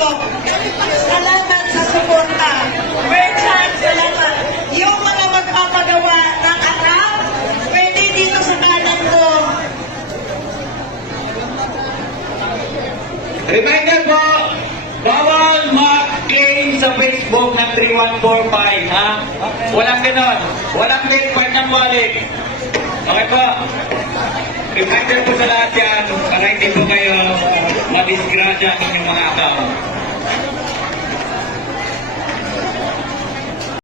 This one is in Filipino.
Salamat sa suporta. Richard, salamat. Yung mga magpapagawa ng account, pwede dito sa kanan ko. Reminder po, bawal mag-claim sa Facebook ng 3145, ha? Walang ganon. Walang link, part ng wallet. Okay po? Reminder po sa lahat yan, para hindi po kayo madisgrasya ang inyong mga account.